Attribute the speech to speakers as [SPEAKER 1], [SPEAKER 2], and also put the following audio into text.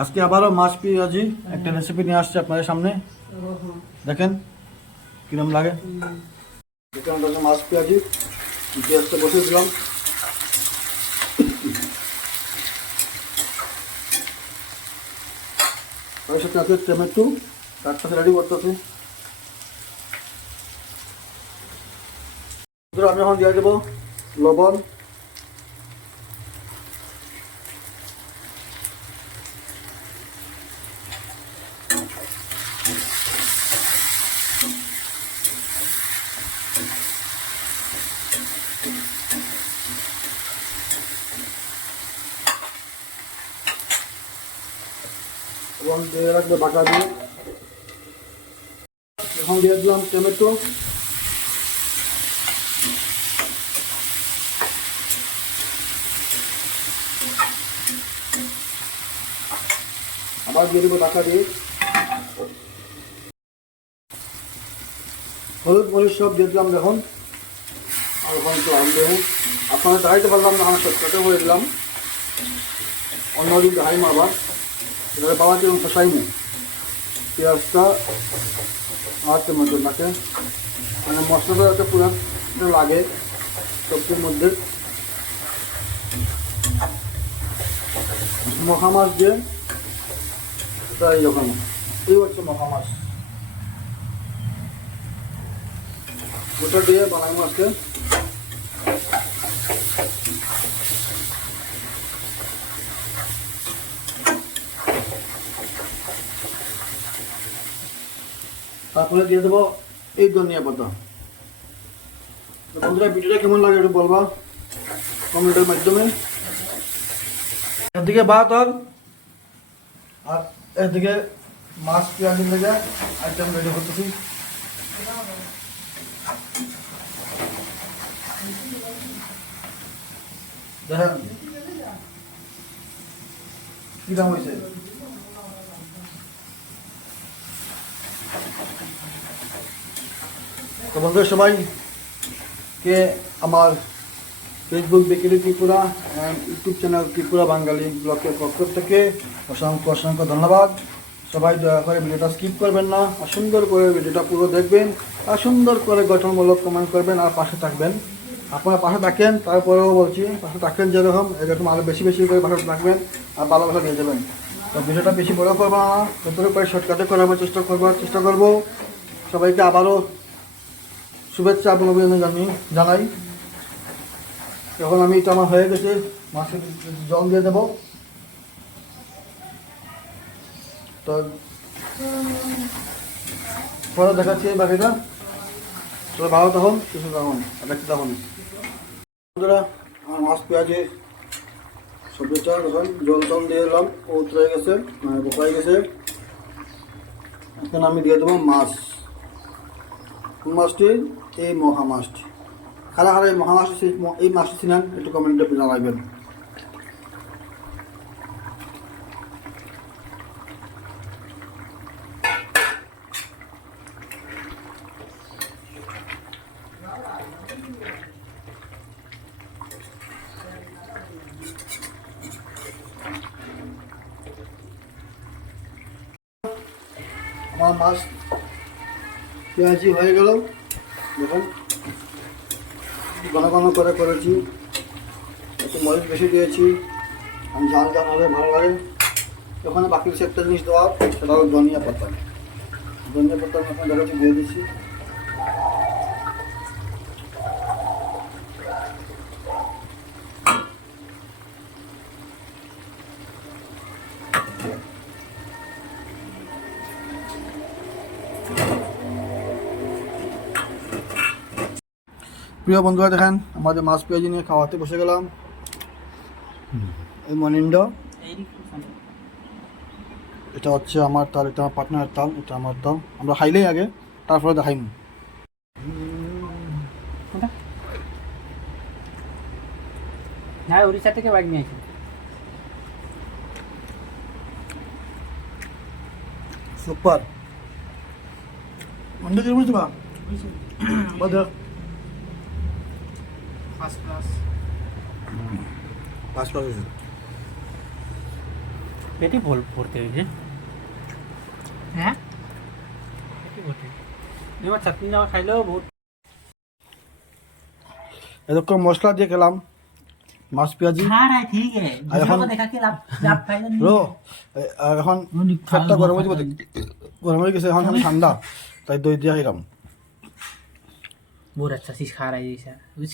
[SPEAKER 1] আজকে আবারও মাছ পেঁয়াজি একটা রেসিপি নিয়ে আসছে আপনাদের সামনে। দেখেন কিরম লাগে। মাছ পেঁয়াজি পেঁয়াজটা বসে দিলাম। সাথে টমেটো, তার সাথে রেডি করতেছি আমি এখন দিয়ে দেবো লবণ। এবং দিয়ে রাখবে বাটা দিয়ে। এখন দিয়ে দিলাম টমেটো। আবার দিয়ে দেবো বাটা দিয়ে। হলুদ, মরিচ সব দিয়ে দিলাম, দেখুন। আর ওখানে আম দেবো। আপনারা দাঁড়াইতে পারলাম না আমি শর্টকাটে করে দিলাম। অন্যদিন দাঁড়াইম আবার। এবারে বাবাকে এবং ফসাইনি পেঁয়াজটা আর টমেটো নাকে মানে মশলাটা যাতে পুরো লাগে সবজির মধ্যে। মহা মাছ দিয়ে এটা এইরকম এই হচ্ছে মহা মাছ ওটা দিয়ে বানাই মাছকে তারপরে দিয়ে দেবো এই ধনিয়া পাতা। বন্ধুরা, ভিডিওটা কেমন লাগে একটু বলবা? কমেন্টের মাধ্যমে। এদিকে ভাত আর আর এদিকে মাছ, পেঁয়াজ লেগে আইটেম রেডি করতেছি। দেখেন। কি দাম হয়েছে তো বন্ধুরা, সবাই কে আমার ফেসবুক বিকেলি ত্রিপুরা ইউটিউব চ্যানেল ত্রিপুরা বাঙালি ব্লকের পক্ষ থেকে অসংখ্য অসংখ্য ধন্যবাদ। সবাই দয়া করে ভিডিওটা স্কিপ করবেন না, আর সুন্দর করে ভিডিওটা পুরো দেখবেন, আর সুন্দর করে গঠনমূলক কমেন্ট করবেন, আর পাশে থাকবেন। আপনারা পাশে থাকেন, তারপরেও বলছি, পাশে থাকেন যেরকম, এরকম আরও বেশি বেশি করে পাশে থাকবেন, আর ভালোবাসা দিয়ে যাবেন। তো ভিডিওটা বেশি বড় করব না যতটুকু করে শর্টকাটে করার চেষ্টা করব চেষ্টা করব। সবাইকে আবারও শুভেচ্ছা এবং অভিনন্দন জানি জানাই। এখন আমি এটা আমার হয়ে গেছে মাছের জল দিয়ে দেবো। তো পরে দেখাচ্ছি বাকিটা। তবে ভালো তখন কিছু তখন দেখতে তখন বন্ধুরা, আমার মাছ পেঁয়াজে সবজিটা তখন জল টল দিয়ে এলাম ও উতরে গেছে মানে বোকাই গেছে। এখন আমি দিয়ে দেবো মাছ। মাছটি? এই মহা মাছটি খারা এই মহা এই মাছটি ছিলেন, একটু কমেন্টে জানাবেন। আমার মাছ পেঁয়াজি হয়ে গেল। দেখুন। ঘন ঘন করে করেছি। একটু মরিচ বেশি দিয়েছি। আমি জাল জাল হলে ভালো লাগে। ওখানে বাকি একটা জিনিস দেওয়া সেটা হলো ধনিয়া পাতা। ধনিয়া পাতা আমি এখন দেখাচ্ছি দিয়ে দিচ্ছি। প্রিয় বন্ধুরা দেখেন আমাদের মাছ পেঁয়াজি নিয়ে খাওয়াতে বসে গেলাম। এই মনিন্দ এটা হচ্ছে আমার তাল এটা আমার পার্টনারের তাল এটা আমার তাল আমরা খাইলেই আগে তারপরে দেখাইম।
[SPEAKER 2] হ্যাঁ উড়িষ্যা থেকে বাইক নিয়েছি
[SPEAKER 1] সুপার। মন্দ কি বুঝতে ফার্স্ট ক্লাস
[SPEAKER 2] ফার্স্ট ক্লাস
[SPEAKER 1] হয়েছে
[SPEAKER 2] পেটি বল পড়তে হয়েছে হ্যাঁ এবার চাটনি না খাইলেও বহুত
[SPEAKER 1] এরকম মশলা দিয়ে খেলাম। মাছ পেঁয়াজি। এখন আর এখন
[SPEAKER 2] খাটটা
[SPEAKER 1] গরম হয়ে গরম হয়ে গেছে এখন ঠান্ডা। তাই দই দিয়ে
[SPEAKER 2] খাইলাম। বহুত আচ্ছা চিজ খা